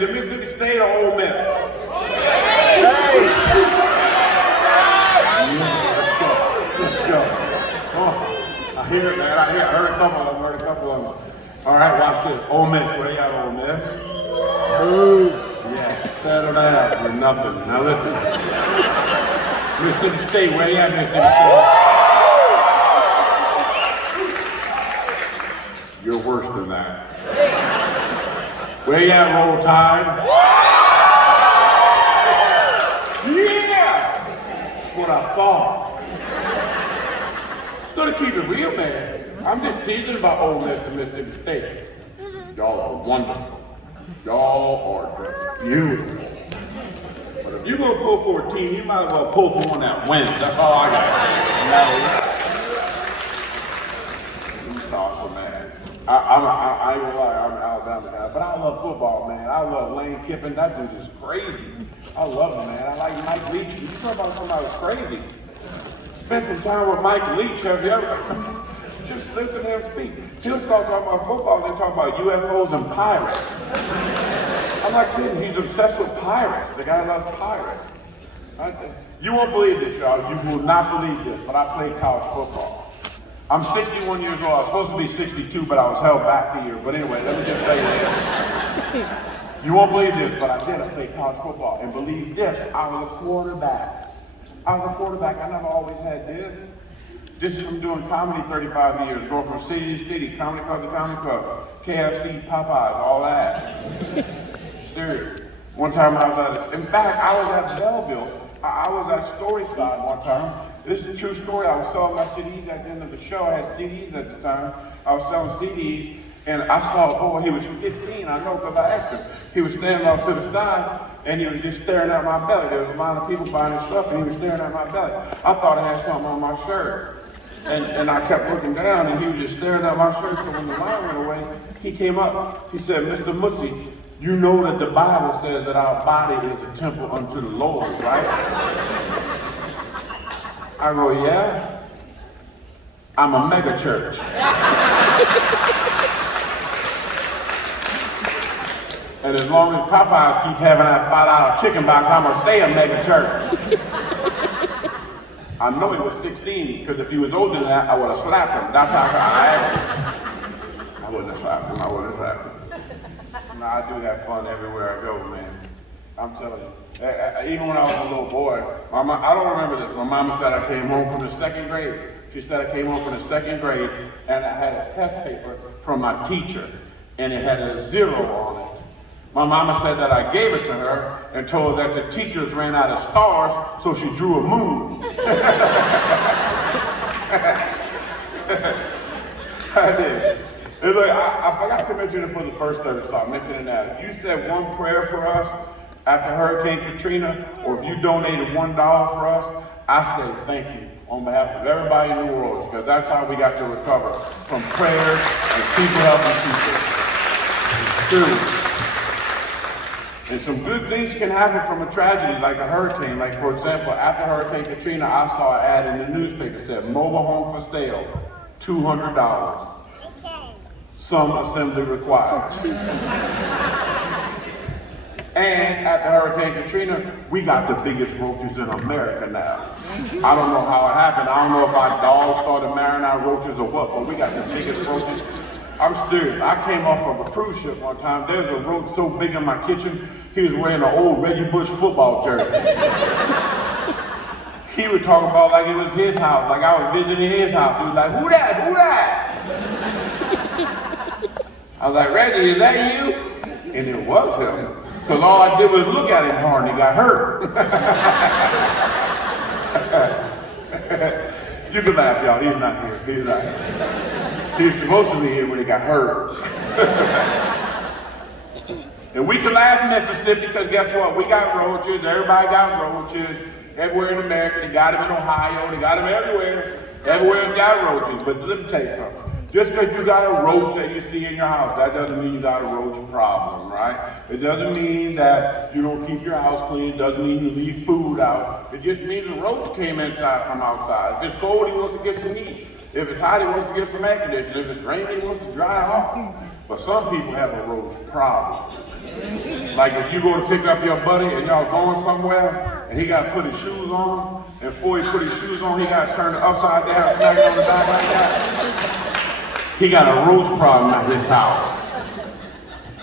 Is it Mississippi State or Ole Miss? Hey! Let's go. Oh, I hear it, man. I heard a couple of them. All right, watch this. Ole Miss. Where you at, Ole Miss? Boo! Yeah, settle down. You're nothing. Now listen. Mississippi State. Where you at, Mississippi State? You're worse than that. Where you at, Roll Tide? Yeah! That's what I thought. Just gonna keep it real, man. I'm just teasing about Ole Miss and Mississippi State. Y'all are wonderful. Y'all are just beautiful. But if you're gonna pull for a team, you might as well pull for one that wins. That's all I got. It's awesome, man. I ain't gonna lie, I'm an Alabama guy, but I love football, man. I love Lane Kiffin. That dude is crazy. I love him, man. I like Mike Leach. You talk about somebody who's crazy. Spend some time with Mike Leach. Have you ever? Just listen to him speak. He'll start talking about football and then talk about UFOs and pirates. I'm not kidding. He's obsessed with pirates. The guy loves pirates. You won't believe this, y'all. You will not believe this, but I played college football. I'm 61 years old. I was supposed to be 62, but I was held back a year. But anyway, let me just tell you this. You won't believe this, but I did. I played college football. And believe this, I was a quarterback. I never always had this. This is from doing comedy 35 years, going from city to city, comedy club to comedy club, KFC, Popeyes, all that. Serious. One time I was in fact, I was at Belleville. I was at Storyside one time. This is a true story. I was selling my CDs at the end of the show. I had CDs at the time. I was selling CDs, and I saw a boy, he was 15, I know because I asked him. He was standing off to the side, and he was just staring at my belly. There was a line of people buying his stuff, and he was staring at my belly. I thought I had something on my shirt. And I kept looking down, and he was just staring at my shirt. So when the line went away, he came up. He said, "Mr. Mutzie, you know that the Bible says that our body is a temple unto the Lord, right?" I go, "Yeah, I'm a mega church." And as long as Popeyes keep having that $5 chicken box, I'm gonna stay a mega church. I know he was 16, because if he was older than that, I would have slapped him. That's how I asked him. I wouldn't have slapped him. No, I do have fun everywhere I go, man. I'm telling you. Even when I was a little boy, I don't remember this. My mama said I came home from the second grade. She said I came home from the second grade, and I had a test paper from my teacher, and it had a 0 on it. My mama said that I gave it to her and told her that the teachers ran out of stars, so she drew a moon. I did. And look, I forgot to mention it for the first service, so I'm mentioning that. If you said one prayer for us after Hurricane Katrina, or if you donated $1 for us, I say thank you on behalf of everybody in the world, because that's how we got to recover from prayers and people helping people. It's true. And some good things can happen from a tragedy like a hurricane. Like, for example, after Hurricane Katrina, I saw an ad in the newspaper that said, "Mobile home for sale, $200. Some assembly required." And after Hurricane Katrina, we got the biggest roaches in America now. I don't know how it happened. I don't know if our dogs started marrying our roaches or what, but we got the biggest roaches. I'm serious. I came off of a cruise ship one time. There was a roach so big in my kitchen, he was wearing an old Reggie Bush football jersey. He was talking about like it was his house, like I was visiting his house. He was like, "Who that? Who that?" I was like, "Reggie, is that you?" And it was him. Because all I did was look at him hard and he got hurt. You can laugh, y'all. He's not here. He's not here. He's supposed to be here when he got hurt. And we can laugh in Mississippi because guess what? We got roaches. Everybody got roaches. Everywhere in America. They got them in Ohio. They got them everywhere. Everywhere's got roaches. But let me tell you something. Just because you got a roach that you see in your house, that doesn't mean you got a roach problem, right? It doesn't mean that you don't keep your house clean. It doesn't mean you leave food out. It just means a roach came inside from outside. If it's cold, he wants to get some heat. If it's hot, he wants to get some air conditioning. If it's rainy, he wants to dry off. But some people have a roach problem. Like if you go to pick up your buddy and y'all going somewhere and he got to put his shoes on, and before he put his shoes on, he got to turn it upside down, smack it on the back like that. He got a roast problem at his house.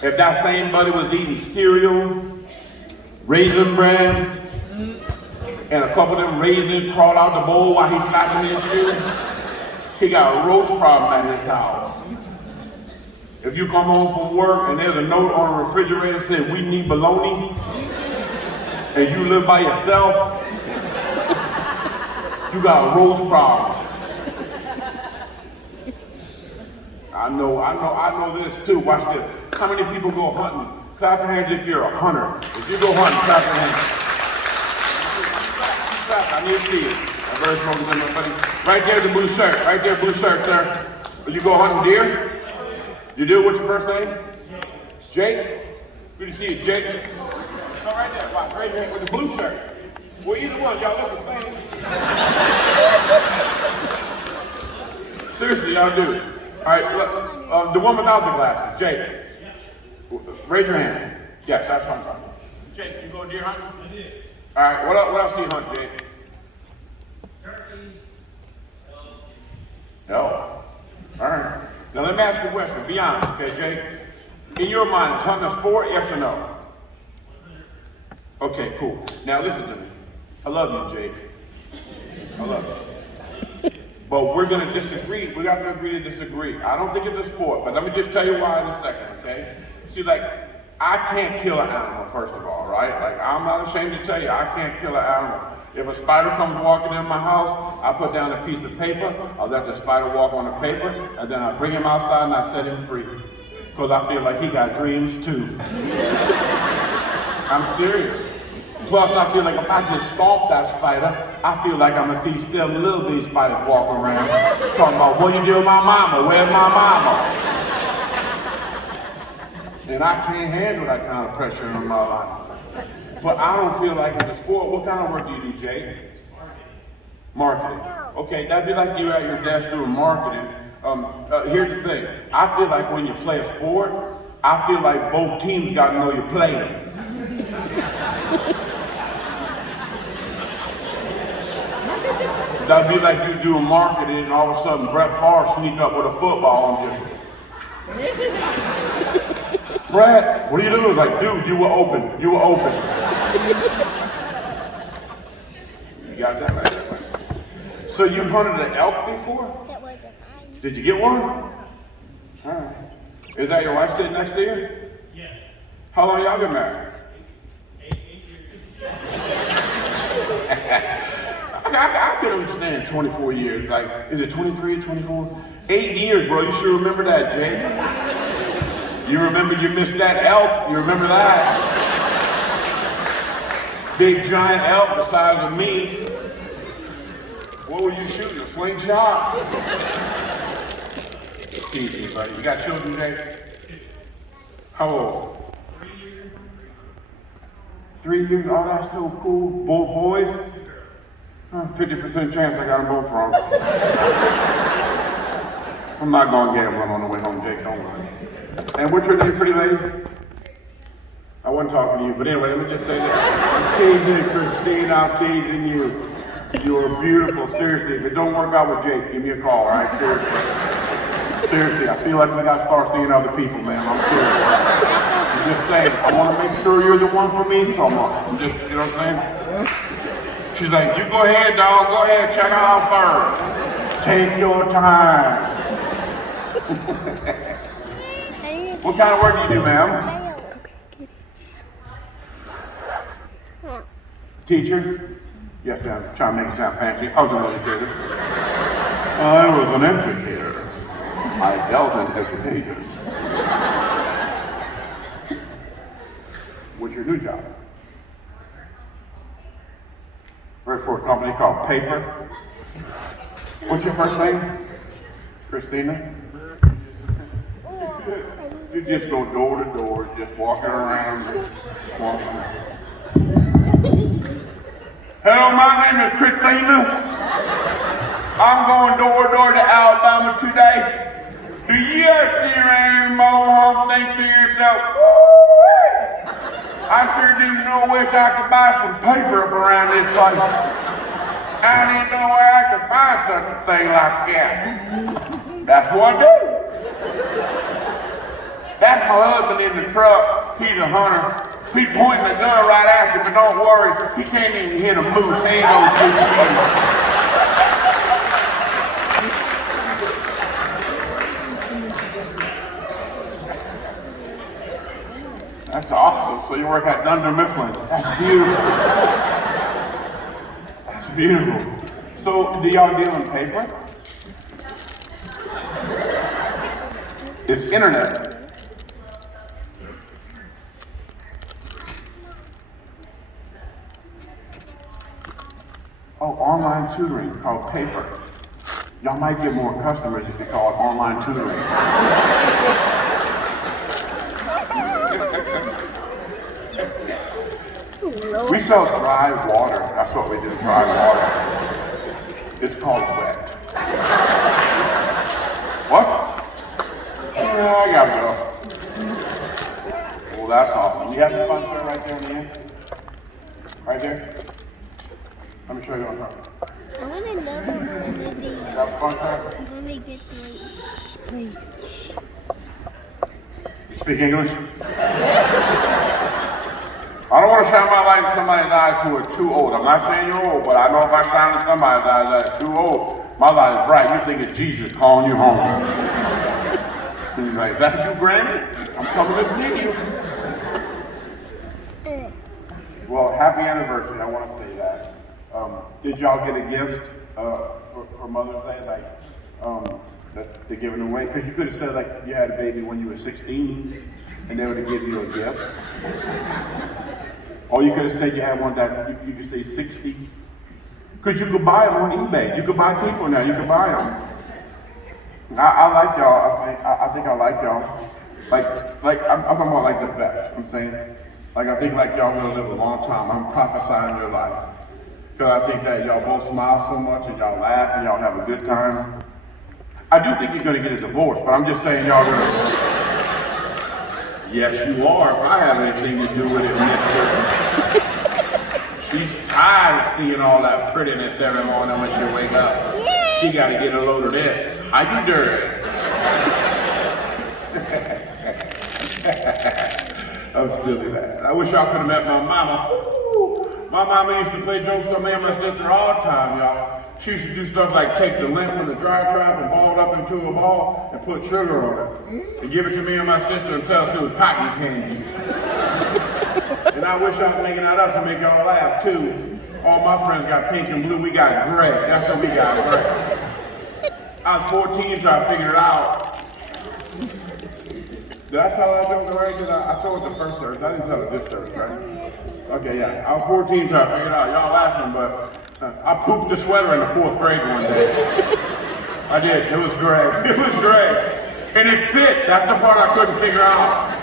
If that same buddy was eating cereal, raisin bread, and a couple of them raisins crawled out the bowl while he's slapping his shoe, he got a roast problem at his house. If you come home from work and there's a note on the refrigerator that says, "We need bologna," and you live by yourself, you got a roast problem. I know this too. Watch this. How many people go hunting? Clap your hands if you're a hunter. If you go hunting, clap your hands. Clap. I need to see it. That verse rolls in my buddy. Right there, the blue shirt. Right there, blue shirt, sir. You go hunting deer? You do? What's your first name? Jake? Good to see you, Jake. Go right there. Watch. Right there with the blue shirt. Well, either one. Y'all look the same. Seriously, y'all do. All right, look, the one without the glasses, Jake. Raise your hand. Yes, that's what I'm talking about. Jake, you go deer hunting? I did. All right, what else do you hunt, Jake? Turkeys. No. All right. Now let me ask you a question. Be honest, okay, Jake? In your mind, is hunting a sport, yes or no? Okay, cool. Now listen to me. I love you, Jake. I love you. But we're going to disagree. We got to agree to disagree. I don't think it's a sport, but let me just tell you why in a second, okay? See, like, I can't kill an animal, first of all, right? Like, I'm not ashamed to tell you, I can't kill an animal. If a spider comes walking in my house, I put down a piece of paper, I'll let the spider walk on the paper, and then I bring him outside and I set him free. Because I feel like he got dreams too. I'm serious. Plus, I feel like if I just stomp that spider, I feel like I'm gonna see still little bitty spiders walking around talking about, "What you do with my mama? Where's my mama?" And I can't handle that kind of pressure in my life. But I don't feel like it's a sport. What kind of work do you do, Jake? Marketing. Okay, that'd be like you at your desk doing marketing. Here's the thing. I feel like when you play a sport, I feel like both teams got to know you're playing. That'd be like you doing marketing and all of a sudden Brett Favre sneak up with a football and just, "Brett, what are you doing?" It's like, "Dude, you were open. You were open." You got that right? So you hunted an elk before? That was a fine. Did you get one? All right. Is that your wife sitting next to you? Yes. How long y'all been married? 8 years. I can understand 24 years. Like, is it 23, 24? 8 years, bro. You should remember that, Jay. You remember you missed that elk? You remember that? Big giant elk the size of me. What were you shooting? A slingshot? Tease me, buddy. You got children, Jay? How old? 3 years. 3 years? Oh, that's so cool. Both boys? 50% chance I got them both wrong. I'm not gonna get one on the way home, Jake, don't worry. And what's your name, pretty lady? I wasn't talking to you, but anyway, let me just say that. I'm teasing Christine, I'm teasing you. You are beautiful, seriously. If it don't work out with Jake, give me a call, all right? Seriously. Seriously, I feel like we gotta start seeing other people, man. I'm serious. I'm just saying, I wanna make sure you're the one for me, so I'm just, you know what I'm saying? She's like, "You go ahead, dog, go ahead, check out first. Take your time." What kind of work do you do, ma'am? Teacher? Yes, ma'am. Trying to make it sound fancy. I was an educator. I was an educator. I dealt in education. What's your new job? Work for a company called Paper. What's your first name? Christina? You just go door to door, just walking around, just walking around. Hello, my name is Christina. I'm going door to door to Alabama today. Do you ever see around your mobile home think to yourself, "Woo-wee"? even know where I could buy some paper up around this place. I didn't know where I could find such a thing like that. That's what I do. That's my husband in the truck. He's a hunter. He's pointing the gun right at you, but don't worry, he can't even hit a moose. He ain't gonna shoot you. That's awesome. So you work at Dunder Mifflin. That's beautiful. That's beautiful. So do y'all deal in paper? It's internet. Oh, online tutoring called paper. Y'all might get more customers if you call it online tutoring. We sell dry water. That's what we do, dry water. It's called wet. What? I gotta go. Well, that's awesome. You have the fun fair right there in the end? Right there? Let me show you what I'm talking about. I want to know when You have a fun fair? when we get to please. You speak English? I don't want to shine my light in somebody's eyes who are too old. I'm not saying you're old, but I know if I shine in somebody's eyes that are too old, my light is bright. You think it's Jesus calling you home. And you're like, is that you, Granny? I'm coming to see you. Well, happy anniversary. I want to say that. Did y'all get a gift for Mother's Day? That they're giving away? Because you could have said like you had a baby when you were 16 and they would have given you a gift. Or you could have said you had one that you could say 60. Because you could buy them on eBay. You could buy people now. You could buy them. I like y'all. I think I like y'all. Like I'm talking about like the best. I'm saying, like I think like y'all will live a long time. I'm prophesying your life. Because I think that y'all both smile so much and y'all laugh and y'all have a good time. I do think you're gonna get a divorce, but I'm just saying y'all gonna. Yes, you are. If I have anything to do with it, mister. She's tired of seeing all that prettiness every morning when she wake up. Yes. She got to get a load of this. How you doing? I'm silly, man. I wish y'all could have met my mama. My mama used to play jokes on me and my sister all the time, y'all. She used to do stuff like take the lint from the dry trap and ball it up into a ball and put sugar on it. And give it to me and my sister and tell us it was cotton candy. And I wish I was making that up to make y'all laugh too. All my friends got pink and blue, we got gray. That's what we got, gray. I was 14 till I figured it out. Did I tell that joke already? Because I told it the first service. I didn't tell it this service, right? Okay, yeah. I was 14 till I figured it out. Y'all laughing, but I pooped the sweater in the 4th grade one day. I did. It was gray. It was gray. And it fit. That's the part I couldn't figure out.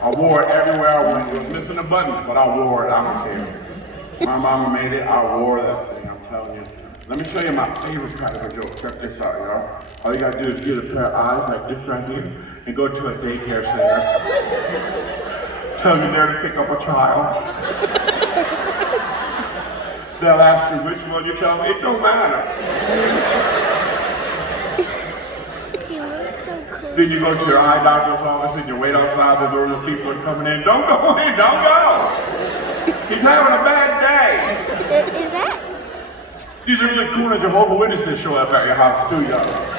I wore it everywhere I went. It was missing a button, but I wore it. I don't care. My mama made it. I wore that thing. I'm telling you. Let me show you my favorite practical joke. Check this out, y'all. All you gotta do is get a pair of eyes like this right here and go to a daycare center. Tell you there to pick up a child. They'll ask you which one you tell them. It don't matter. Then you go to your eye doctor's office and you wait outside the door and the people are coming in. Don't go in, don't go. He's having a bad day. Is that? These are really cool and Jehovah's Witnesses show up at your house too, y'all.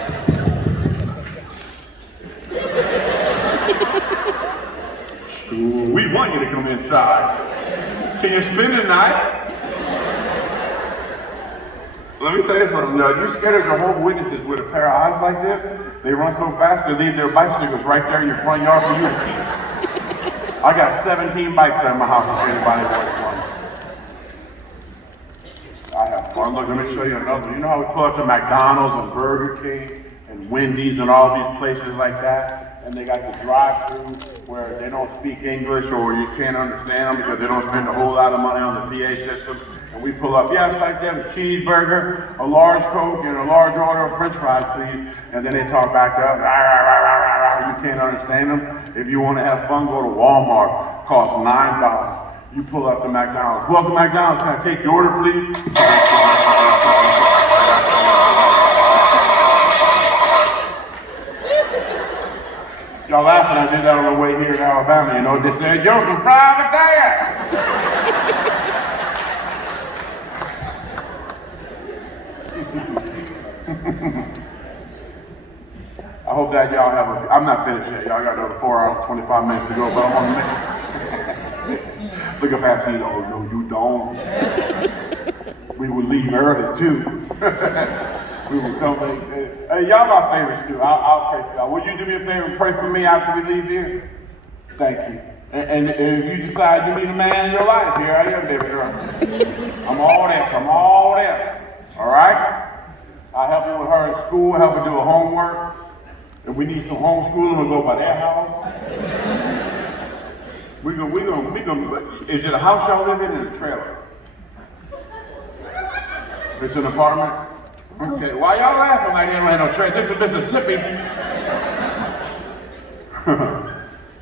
Ooh, we want you to come inside. Can you spend the night? Let me tell you something, you're scared of Jehovah's Witnesses with a pair of eyes like this? They run so fast, they leave their bicycles right there in your front yard for you to keep. I got 17 bikes at my house if anybody wants one. I have fun. Look, let me show you another one. You know how we pull up to McDonald's and Burger King and Wendy's and all these places like that? And they got the drive-through where they don't speak English or you can't understand them because they don't spend a whole lot of money on the PA system. And we pull up, yes, like them, a cheeseburger, a large Coke, and a large order of French fries, please. And then they talk back to us, rah, rah, rah, rah, rah, rah. You can't understand them. If you want to have fun, go to Walmart. Costs $9. You pull up to McDonald's. Welcome McDonald's, can I take your order, please? Y'all laughing, I did that on the way here in Alabama, you know what they said? You're some private dad! I hope that y'all have I'm not finished yet, y'all got another 4 hours, 25 minutes to go, but I want to make Look at Pat saying, oh no, you don't. We would leave early too. We would come late. Hey, y'all my favorites too. I'll pray for y'all. Will you do me a favor and pray for me after we leave here? Thank you. And if you decide you need a man in your life, here I am, baby girl. I'm all this. All right? I'll help you with her in school, help her do her homework. If we need some homeschooling, we'll go by that house. We gonna, is it a house y'all live in or a trailer? It's an apartment? Okay, why y'all laughing like there ain't no trailer? This is Mississippi.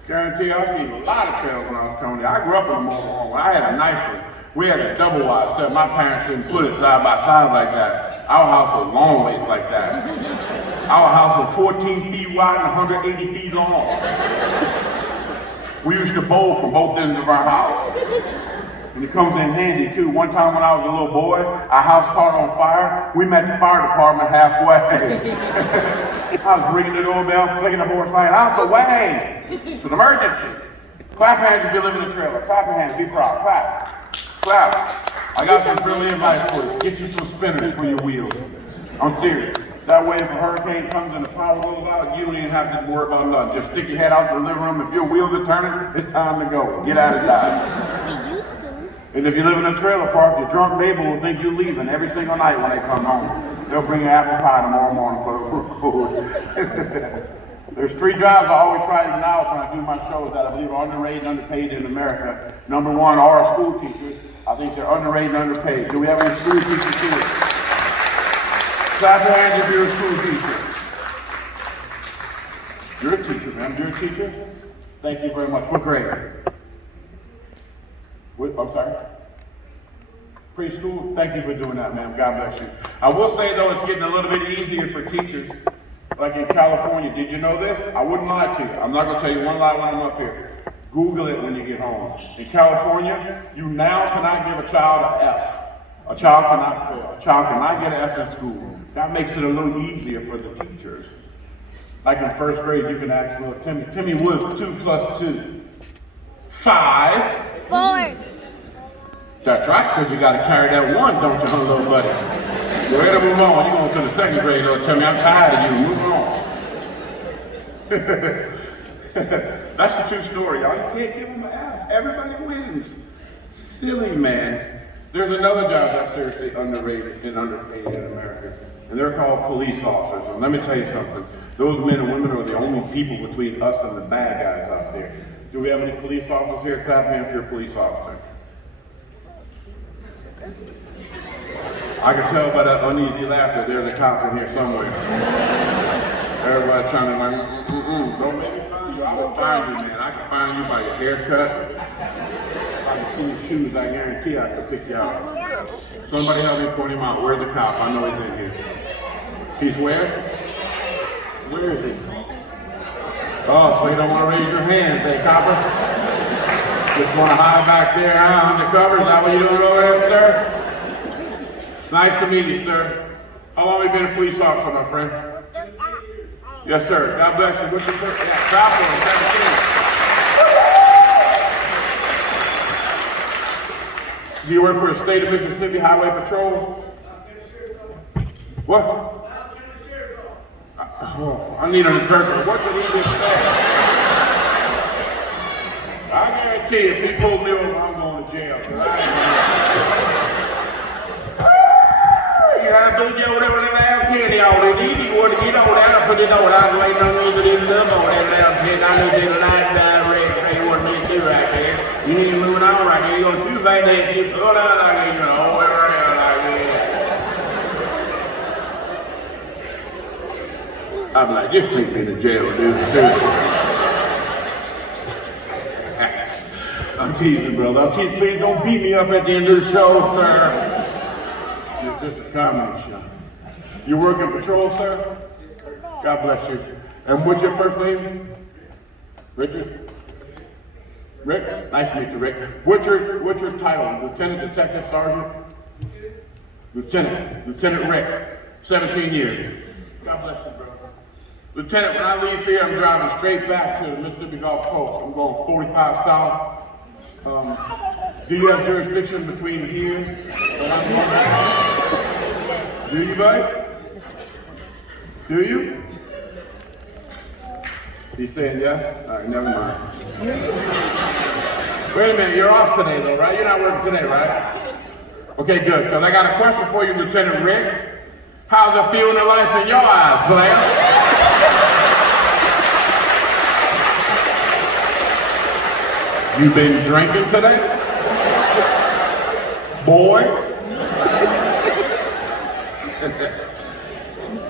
Guarantee I've seen a lot of trailers when I was coming there. I grew up in a mobile home. I had a nice one. We had a double wide set. My parents didn't put it side by side like that. Our house was long ways like that. Our house was 14 feet wide and 180 feet long. We used to bowl from both ends of our house. And it comes in handy too. One time when I was a little boy, our house caught on fire. We met the fire department halfway. I was ringing the doorbell, flicking the board saying, out the way. It's an emergency. Clap hands if you live in a trailer. Clap your hands, be proud. Clap. Clap. I got some friendly advice for you. Get you some spinners for your wheels. I'm serious. That way if a hurricane comes and the power goes out, you don't even have to worry about nothing. Just stick your head out the living room. If your wheels are turning, it's time to go. Get out and die. We used to. And if you live in a trailer park, your drunk neighbor will think you're leaving every single night when they come home. They'll bring you apple pie tomorrow morning for the food. There's 3 jobs I always try to acknowledge when I do my shows that I believe are underrated and underpaid in America. Number 1 are our school teachers. I think they're underrated and underpaid. Do we have any school teachers here? Clap your hands if you're a school teacher. You're a teacher, ma'am. You're a teacher? Thank you very much. What grade? I'm sorry? Preschool? Thank you for doing that, ma'am. God bless you. I will say, though, it's getting a little bit easier for teachers. Like in California, did you know this? I wouldn't lie to you. I'm not going to tell you one lie when I'm up here. Google it when you get home. In California, you now cannot give a child an F. A child cannot fail. A child cannot get an F in school. That makes it a little easier for the teachers. Like in first grade, you can ask little Timmy Woods, 2 plus 2. 5. 4. That's right, because you got to carry that 1, don't you, huh, little buddy? Go ahead and move on. You're going to the 2nd grade, little Timmy. I'm tired of you. Move on. That's a true story, y'all. You can't give them an F. Everybody wins. Silly, man. There's another job that's seriously underrated and underpaid in America, and they're called police officers. And let me tell you something. Those men and women are the only people between us and the bad guys out there. Do we have any police officers here? Clap hands if you're a police officer. I can tell by that uneasy laughter there's a cop in here somewhere. Everybody's trying to like, don't make me find you. I will find you, man. I can find you by your haircut. If I can see your shoes, I guarantee I can pick you out. Somebody help me point him out. Where's the cop? I know he's in here. He's where? Where is he? Oh, so you don't want to raise your hands, eh, copper? Just want to hide back there, huh? Undercover? Is that what you're doing over there, sir? It's nice to meet you, sir. How long have you been a police officer, my friend? Yes, sir. God bless you. What's your birthday? Copper, 17. Do you work for the state of Mississippi Highway Patrol? What? Oh, I need an interpreter. What did he just say? I guarantee if he pulled me over, I'm going to jail. You have to do whatever the damn candy all they need. You want to get on that, I put it on. I was waiting on you to do the on that damn kid. I knew the light died red. You want me to do right there. You need to move it on right there. You're going to right there. You pull out like you're going all the way around like that. I'm like, just take me to jail, dude. Seriously. I'm I'm teasing, brother. I'm teasing. Please don't beat me up at the end of the show, sir. It's just a comedy show. You working patrol, sir? God bless you. And what's your first name? Richard? Rick? Nice to meet you, Rick. What's your title? Lieutenant, Detective, Sergeant? Lieutenant Rick. 17 years. God bless you, bro. Lieutenant, when I leave here, I'm driving straight back to the Mississippi Gulf Coast. I'm going 45 south. Do you have jurisdiction between here and I'm going? Do you, buddy? Do you? He's saying yes? All right, never mind. Wait a minute, you're off today though, right? You're not working today, right? Okay, good, because I got a question for you, Lieutenant Rick. How's it feeling the lights in your eyes, player? You been drinking today? Boy?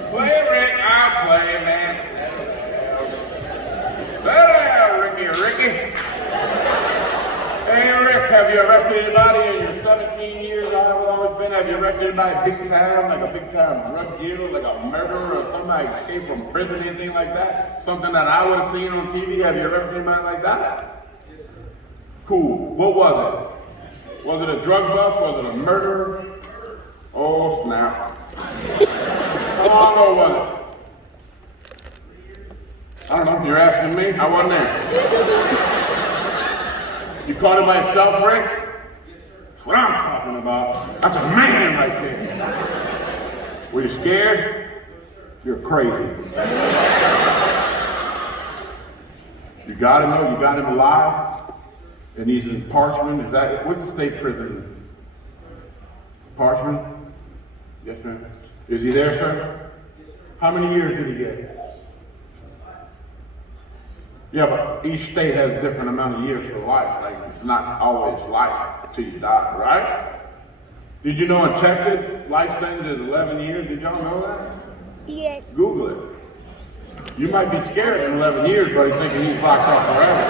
Play, Rick, I'll play, man. Ricky. Hey, Rick, have you arrested anybody in your 17 years? I've always been. Have you arrested anybody big time, like a big time drug dealer, like a murderer, or somebody escaped from prison, anything like that? Something that I would have seen on TV. Have you arrested anybody like that? Cool. What was it? Was it a drug bust? Was it a murder? Oh, snap. How long ago was it? I don't know. You're asking me? I wasn't there. You caught it by yourself, Rick? That's what I'm talking about. That's a man right there. Were you scared? You're crazy. You got him though? You got him alive? And he's in Parchman? Is that, what's the state prison? Parchman? Yes, ma'am. Is he there, sir? How many years did he get? Yeah, but each state has a different amount of years for life. Like, it's not always life until you die, right? Did you know in Texas, life sentence is 11 years? Did y'all know that? Yes. Google it. You might be scared in 11 years, buddy, thinking he's locked up forever.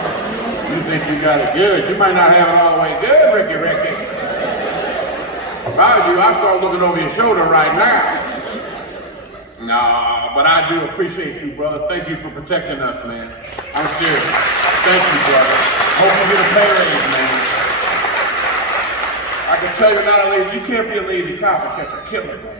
You think you got it good. You might not have it all the way good, Ricky. If I was you, I'd start looking over your shoulder right now. No, but I do appreciate you, brother. Thank you for protecting us, man. I'm serious. Thank you, brother. Hope you get a pay raise, man. I can tell you're not a lazy. You can't be a lazy cop and catch a killer, man.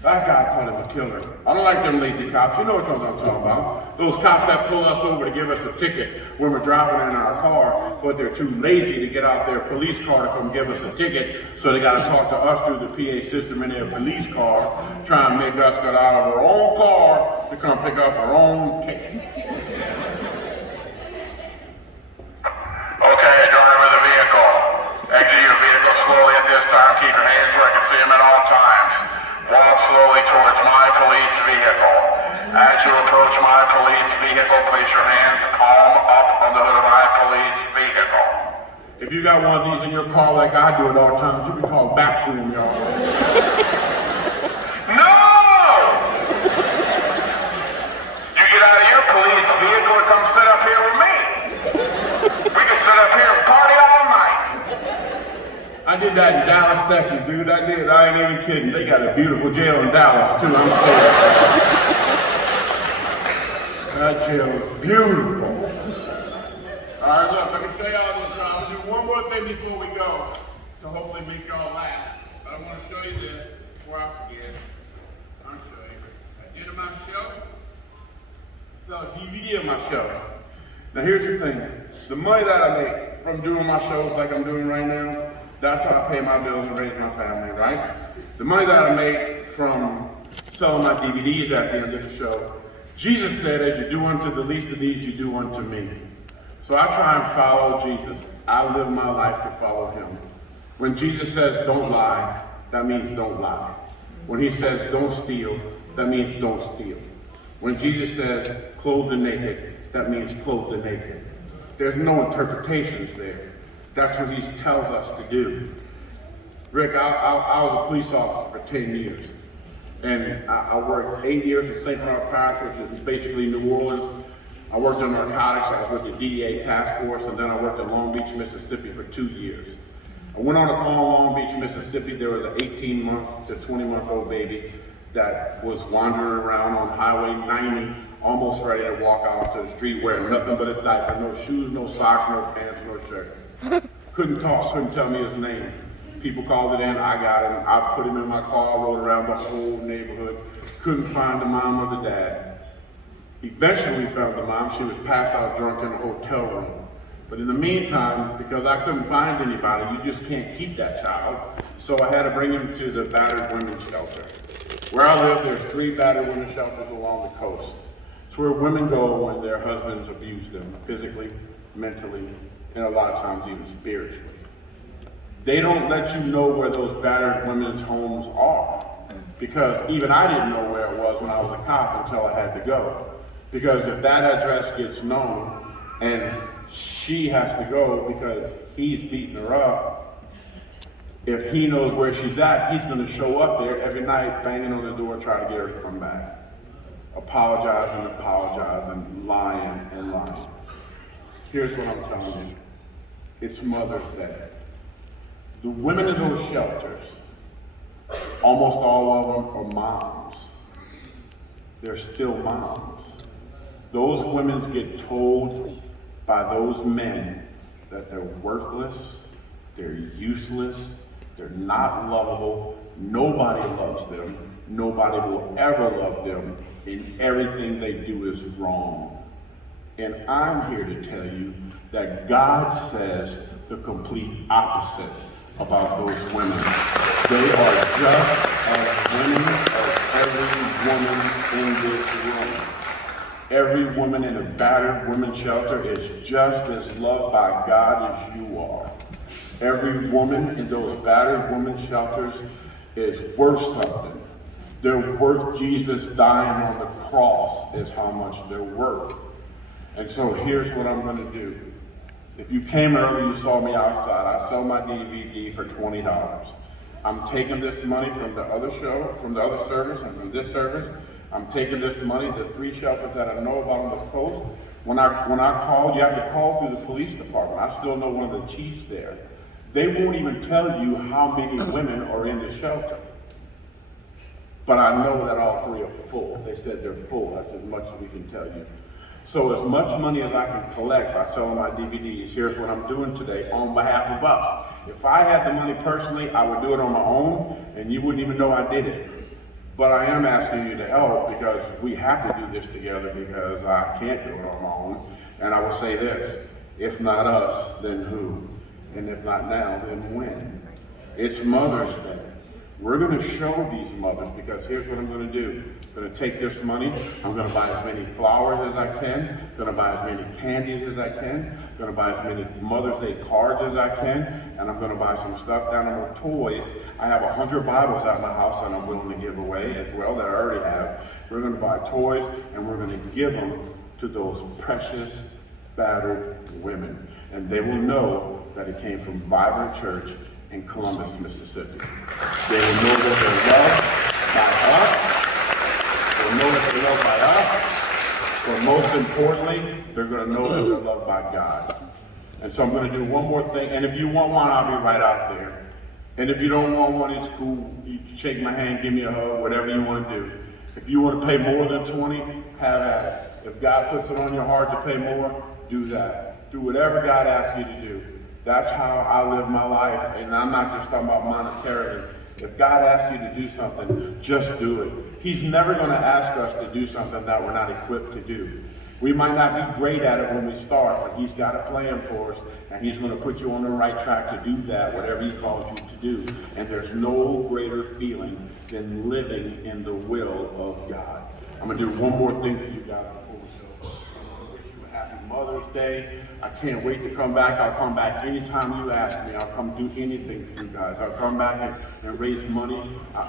That guy called him a killer. I don't like them lazy cops. You know what I'm talking about. Those cops that pull us over to give us a ticket when we're driving in our car, but they're too lazy to get out their police car to come give us a ticket, so they gotta talk to us through the PA system in their police car, trying to make us get out of our own car to come pick up our own ticket. Okay, driver of the vehicle. Exit your vehicle slowly at this time. Keep your hands where I can see them at all times. Walk slowly towards my police vehicle. As you approach my police vehicle, place your hands palm up on the hood of my police vehicle. If you got one of these in your car like I do at all times, you can talk back to them, y'all. No! You get out of your police vehicle and come sit up here with me. We can sit up here and party all night. I did that in Dallas, Texas, dude. I did. I ain't even kidding. They got a beautiful jail in Dallas, too. I'm saying. That jail is beautiful. All right, look, let me show y'all this. I'm going to do one more thing before we go to hopefully make y'all laugh. But I want to show you this before I forget. I'll show you. At the end of my show, I sell a DVD of my show. Now, here's the thing. The money that I make from doing my shows like I'm doing right now, that's how I pay my bills and raise my family, right? The money that I make from selling my DVDs at the end of the show, Jesus said, as you do unto the least of these, you do unto me. So I try and follow Jesus. I live my life to follow him. When Jesus says don't lie, that means don't lie. When he says don't steal, that means don't steal. When Jesus says clothe the naked, that means clothe the naked. There's no interpretations there. That's what he tells us to do. Rick, I was a police officer for 10 years. And I worked 8 years in St. Bernard Parish, which is basically New Orleans. I worked in narcotics. I was with the DEA task force, and then I worked in Long Beach, Mississippi for 2 years. I went on a call in Long Beach, Mississippi. There was an 18-month to 20-month-old baby that was wandering around on Highway 90, almost ready to walk out to the street wearing nothing but a diaper, no shoes, no socks, no pants, no shirt. Couldn't talk, couldn't tell me his name. People called it in, I got him, I put him in my car, rode around the whole neighborhood, couldn't find the mom or the dad. Eventually found the mom. She was passed out drunk in a hotel room. But in the meantime, because I couldn't find anybody, you just can't keep that child. So I had to bring him to the battered women's shelter. Where I live, there's 3 battered women's shelters along the coast. It's where women go when their husbands abuse them, physically, mentally, and a lot of times even spiritually. They don't let you know where those battered women's homes are, because even I didn't know where it was when I was a cop until I had to go. Because if that address gets known and she has to go because he's beating her up, if he knows where she's at, he's going to show up there every night, banging on the door, trying to get her to come back. Apologizing and lying and lying. Here's what I'm telling you. It's Mother's Day. The women in those shelters, almost all of them are moms. They're still moms. Those women get told by those men that they're worthless, they're useless, they're not lovable, nobody loves them, nobody will ever love them, and everything they do is wrong. And I'm here to tell you that God says the complete opposite about those women. They are just as women as every woman in this room. Every woman in a battered women's shelter is just as loved by God as you are. Every woman in those battered women's shelters is worth something. They're worth Jesus dying on the cross is how much they're worth. And so here's what I'm going to do. If you came early, you saw me outside. I sell my DVD for $20. I'm taking this money from the other show, from the other service, and from this service. I'm taking this money, the 3 shelters that I know about on the coast. When I call, you have to call through the police department. I still know one of the chiefs there. They won't even tell you how many women are in the shelter. But I know that all 3 are full. They said they're full. That's as much as we can tell you. So as much money as I can collect by selling my DVDs, here's what I'm doing today on behalf of us. If I had the money personally, I would do it on my own, and you wouldn't even know I did it. But I am asking you to help because we have to do this together because I can't do it on my own. And I will say this, if not us, then who? And if not now, then when? It's Mother's Day. We're going to show these mothers because here's what I'm going to do. I'm going to take this money, I'm going to buy as many flowers as I can, I'm going to buy as many candies as I can, I'm going to buy as many Mother's Day cards as I can, and I'm going to buy some stuffed animal toys. I have 100 Bibles at my house that I'm willing to give away as well that I already have. We're going to buy toys and we're going to give them to those precious, battered women. And they will know that it came from Vibrant Church in Columbus, Mississippi. They will know that they're loved by us. They'll know that they're loved by us. But most importantly, they're going to know that they're loved by God. And so I'm going to do one more thing. And if you want one, I'll be right out there. And if you don't want one, it's cool. You shake my hand, give me a hug, whatever you want to do. If you want to pay more than 20, have at it. If God puts it on your heart to pay more, do that. Do whatever God asks you to do. That's how I live my life, and I'm not just talking about monetarily. If God asks you to do something, just do it. He's never going to ask us to do something that we're not equipped to do. We might not be great at it when we start, but He's got a plan for us, and He's going to put you on the right track to do that, whatever He called you to do. And there's no greater feeling than living in the will of God. I'm going to do one more thing for you guys before we go. I wish you a happy Mother's Day. I can't wait to come back. I'll come back anytime you ask me. I'll come do anything for you guys. I'll come back and raise money,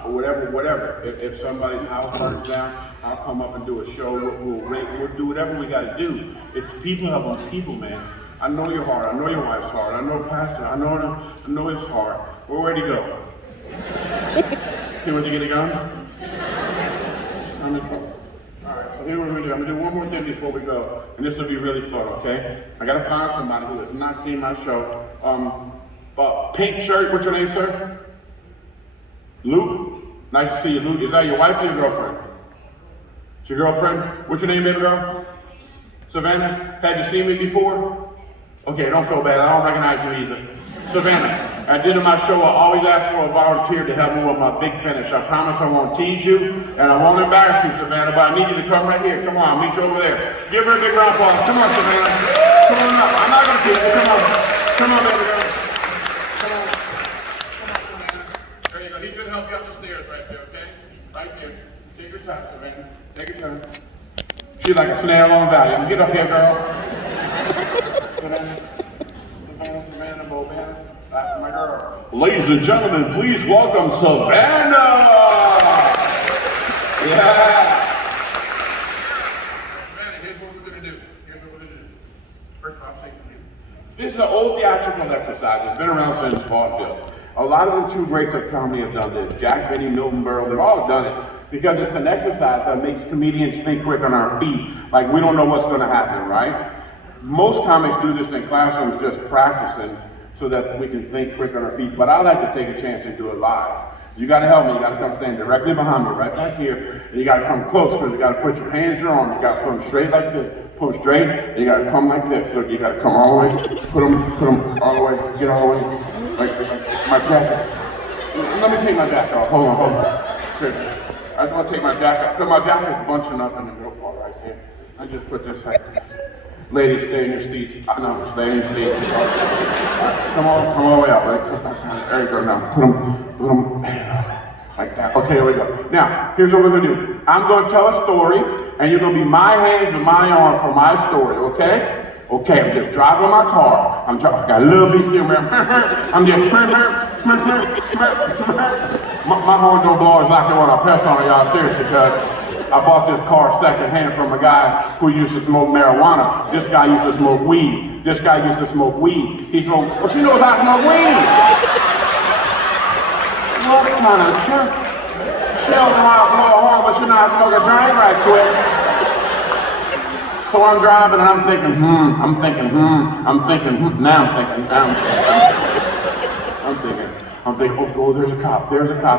whatever. If somebody's house burns down, I'll come up and do a show. We'll do whatever we got to do. It's people helping people, man. I know your heart. I know your wife's heart. I know Pastor. I know his heart. We're ready to go. You want to get a gun? I'm in. All right. So here we're gonna do. I'm gonna do one more thing before we go, and this will be really fun, okay? I gotta find somebody who has not seen my show. Pink shirt. What's your name, sir? Luke. Nice to see you, Luke. Is that your wife or your girlfriend? It's your girlfriend. What's your name, baby girl? Savannah. Had you seen me before? Okay, don't feel bad. I don't recognize you either. Savannah, at the end of my show, I always ask for a volunteer to help me with my big finish. I promise I won't tease you, and I won't embarrass you, Savannah, but I need you to come right here. Come on, I'll meet you over there. Give her a big round of applause. Come on, Savannah. Come on up. I'm not going to tease you. Come on. Come on, baby girl. Come on. Come on, Savannah. There you go. He's going to help you up the stairs right there, okay? Right there. Take your time, Savannah. Take your time. She's like a snail on Valium. Get up here, girl. Savannah. Savannah, Bobana. That's my girl. Ladies and gentlemen, please welcome Savannah! Yeah! Savannah, here's what we're gonna do. First of all, I'm shaking you. This is an old theatrical exercise. It's been around since vaudeville. A lot of the true greats of comedy have done this. Jack Benny, Milton Berle, they've all done it. Because it's an exercise that makes comedians think quick on our feet. Like we don't know what's gonna happen, right? Most comics do this in classrooms just practicing so that we can think quick on our feet, but I like to take a chance and do it live. You gotta help me, you gotta come stand directly behind me, right back here, and you gotta come close, because you gotta put your hands in your arms, you gotta put them straight like this, put them straight, and you gotta come like this. Look, you gotta come all the way, put them all the way, get all the way, like my jacket. Let me take my jacket off, hold on. Seriously, I just wanna take my jacket off, because my jacket's bunching up in the middle part right there. I just put this like this. Ladies, stay in your seats. I know, stay in your seats. Come all the way up, right? There you go now. Put them like that. Okay, here we go. Now, here's what we're gonna do. I'm gonna tell a story, and you're gonna be my hands and my arm for my story, okay? Okay, I'm just driving my car. I got a little bit still, man. I'm just, my horn don't blow exactly when I press on it, y'all, seriously, because I bought this car secondhand from a guy who used to smoke marijuana. This guy used to smoke weed. This guy used to smoke weed. He smoked, well, she knows how to smoke weed. What kind of shit? She don't know how to blow a horn, but she knows how to smoke a joint right quick. So I'm driving and I'm thinking, now I'm thinking, oh, there's a cop,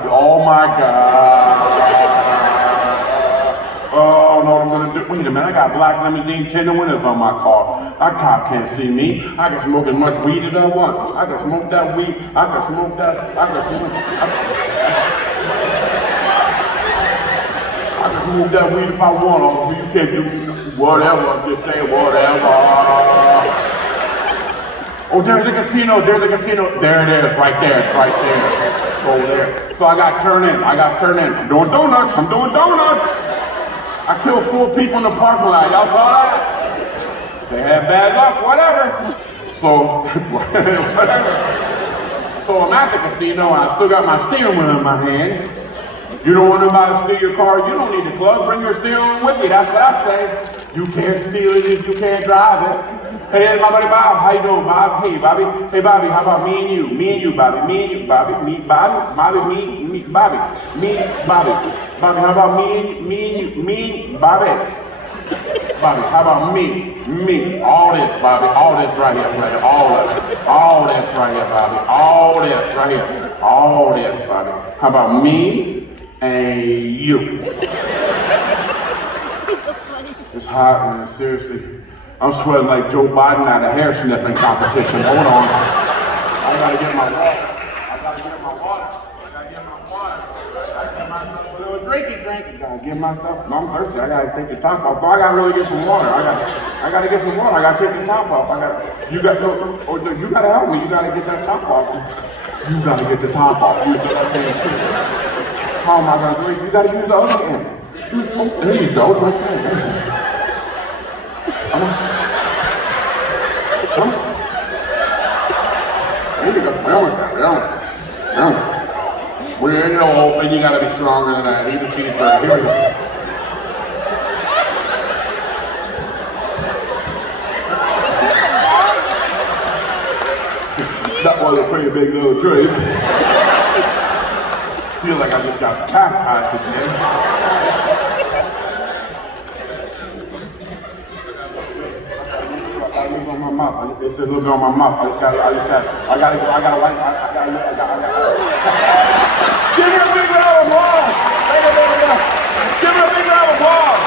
oh my God. Oh, no, I'm gonna do, wait a minute, I got black limousine tinted windows on my car. That cop can't see me. I can smoke as much weed as I want. I can smoke that weed, I can smoke that weed if I want, officer. You can't do whatever, I'm just saying whatever. Oh, there's a casino. There it is, right there, it's right there. Over there. So I got turned in. I'm doing donuts. I killed 4 people in the parking lot. Y'all saw that? They had bad luck, whatever. So, whatever. So I'm at the casino and I still got my steering wheel in my hand. You don't want nobody to steal your car, you don't need the club, bring your steering wheel with you, that's what I say. You can't steal it if you can't drive it. Hey, there's my buddy Bob, how you doing, Bob? Hey, Bobby. Hey, Bobby, how about me and you? Me and you, Bobby. Me and you, Bobby. Me, Bobby. Bobby, me, Bobby. Me, Bobby. Bobby, how about me and you? Me, Bobby. Bobby, how about me? All this, Bobby. All this right here, player. All this right here, Bobby. All this right here. All this, Bobby. How about me and you? It's hot, man. Seriously. I'm sweating like Joe Biden at a hair sniffing competition. Hold on. I gotta get my water. I gotta get myself a little drinky drink. Gotta get myself. No, I'm thirsty. I gotta take the top off. But I gotta really get some water. I gotta get some water. I gotta take the top off. You gotta help me. You gotta get that top off. You gotta get the top off. Use the left hand too. How am I gonna do it? You gotta use the other hand. There you go. Right there. Come on. There you go. We almost got it. We're in the open. You gotta be stronger than that. Eat a cheeseburger. Here we go. That was a pretty big little treat. Feel like I just got baptized again. on my mouth. It's a little bit on my mouth. I gotta wipe. Give her a big round of applause. Give her a big round of applause.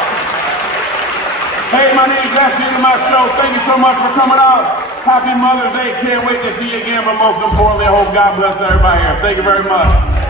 Hey, my name's That's the end of my show. Thank you so much for coming out. Happy Mother's Day. Can't wait to see you again, but most importantly, I hope God bless everybody here. Thank you very much.